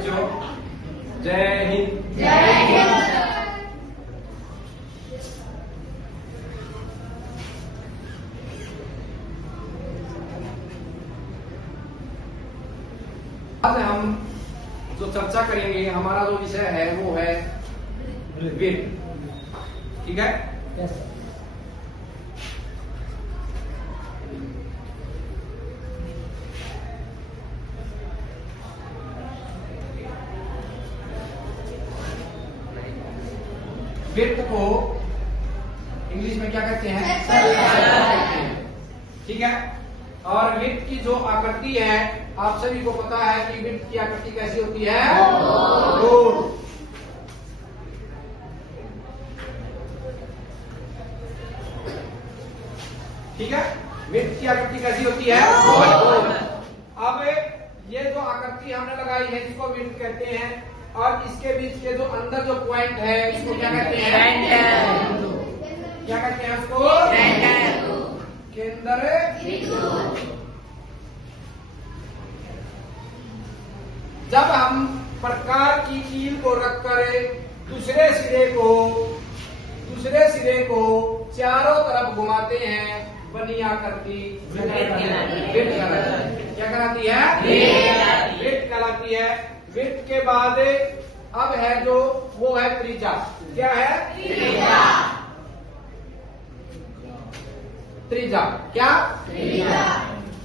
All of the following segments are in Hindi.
बच्चों, जय हिंद। जय हिंद। आज हम जो चर्चा करेंगे, हमारा जो विषय है वो है वृत्त। ठीक है? वृत्त को इंग्लिश में क्या कहते हैं? ठीक है। और वृत्त की जो आकृति है, आप सभी को पता है कि वृत्त की आकृति कैसी होती है? गोल। ठीक है। वृत्त की आकृति कैसी होती है? गोल। अब ये जो आकृति हमने लगाई है इसको वृत्त कहते हैं, और इसके बीच के जो अंदर जो पॉइंट है इसको क्या कहते हैं? क्या कहते हैं उसको? केंद्र बिंदु। जब हम प्रकार की कील को रखकर दूसरे सिरे को चारों तरफ घुमाते हैं, बनी आकृति वृत्त कहलाती है। क्या कहलाती है? वृत्त कहलाती है। वृत्त के बाद अब है जो वो है त्रिज्या। क्या है? त्रिज्या। क्या?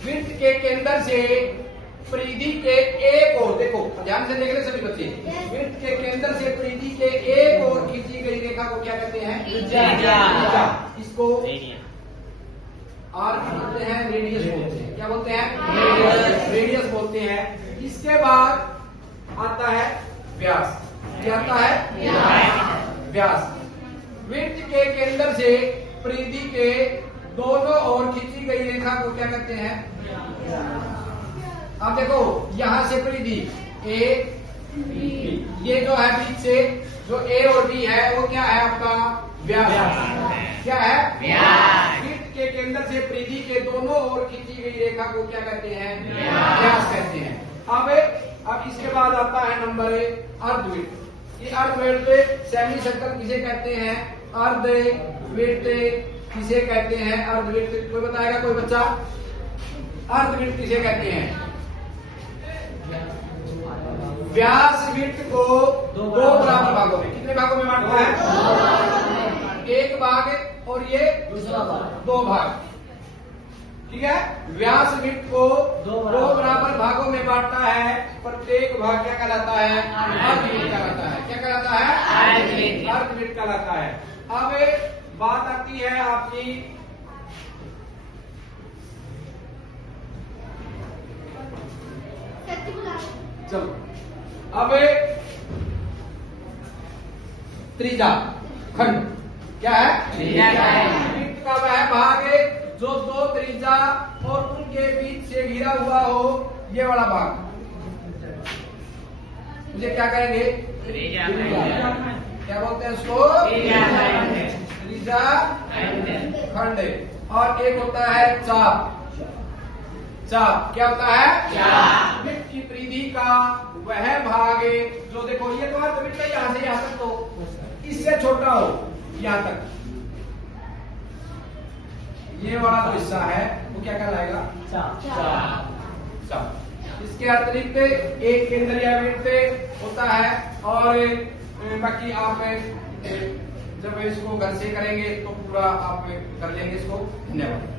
वृत्त के केंद्र से परिधि के एक ओर, देखो ध्यान से देख रहे सभी बच्चे, वृत्त के केंद्र से परिधि के एक ओर खींची गई रेखा को क्या कहते हैं? त्रिज्या। इसको आर्क बोलते हैं, रेडियस बोलते हैं। क्या बोलते हैं? रेडियस बोलते हैं। इसके बाद आता है व्यास। क्या आता है? व्यास। वृत्त के केंद्र से परिधि के दोनों ओर खींची गई रेखा को क्या कहते हैं? अब देखो यहां से परिधि ए, ये जो है बीच से जो ए और बी है वो क्या है आपका? व्यास। क्या है? व्यास। वृत्त के केंद्र से परिधि के दोनों ओर खींची गई रेखा को क्या कहते हैं? व्यास कहते हैं। अब इसके बाद आता है नंबर अर्धवृत्त। ये अर्धवृत्त सेमी सर्कल किसे कहते हैं? अर्धवृत्त किसे कहते हैं? अर्धवृत्त कोई बताएगा? कोई बच्चा? अर्धवृत्त किसे कहते हैं? व्यास वृत्त को दो बराबर भागों में, कितने भागों में बांटता है? एक भाग और ये दूसरा भाग, दो भाग। ठीक है। व्यास वृत्त को दो बराबर भागों में बांटता है। प्रत्येक भाग क्या कहलाता है? अर्धवृत्त कहलाता है। क्या कहलाता है? अर्धवृत्त कहलाता है। अब बात आती है आपकी चलो अब त्रिज्या खंड। क्या है? वृत्त का वह भाग जो दो त्रिज्या और उनके बीच से घिरा हुआ हो, ये वाला भाग मुझे क्या कहेंगे? क्या बोलते हैं उसको? त्रिज्या खंड। और एक होता है चाप। चाप क्या होता है? वृत्त की परिधि का वह भाग जो, देखो ये तो वृत्त का यहाँ से यहाँ तक, तो इससे छोटा हो यहाँ तक, ये वाला जो हिस्सा है वो क्या कहलाएगा? चाप। इसके अतिरिक्त एक केंद्रीय वृत्त होता है, और बाकी आप जब इसको घर से करेंगे तो पूरा आप कर लेंगे इसको। धन्यवाद।